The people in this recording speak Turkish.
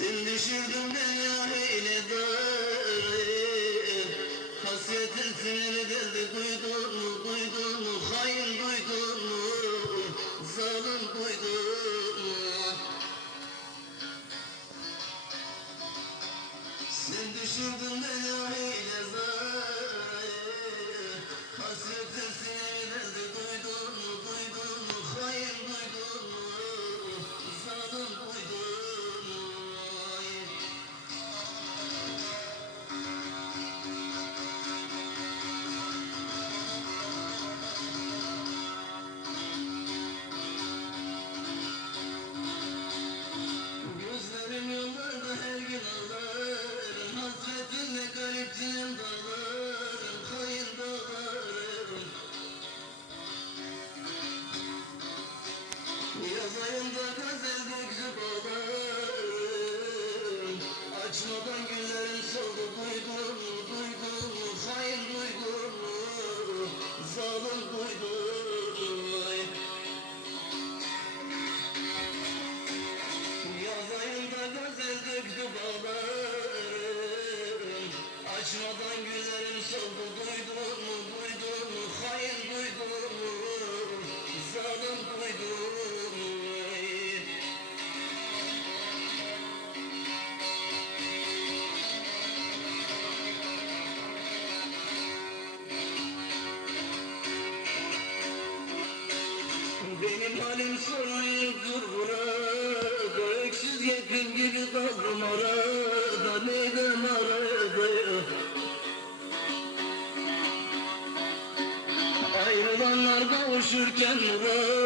Sen düşürdün beni ya hiledarı. Hasretin siniri deldi, duydun mu? Hain duydun mu? Zalim duydun mu? Sen düşürdün beni ya hiledarı. Hasretin siniri deldi, duydun mu? Hain duydun mu? Zalim duydun mu? Gözlerim yollarda her gün ağlarım. Hasretinle garipçinin dağlarım, hain dağlarım. Yaz ayında gazel gökyüzü bağlarım. Açmadan güllerim soldu, duydun mu? Hain duydun mu? Zalim duydun mu? Yaz ayında gazel döktü bağlarım. Açmadan güllerim soldu, duydun mu? Hain duydun mu? Zalim duydun mu? Benim halim sormayıptır burada. Öksüz yetim gibi kaldım arada. Neyden arada? Ayrılanlar kavuşurken burada.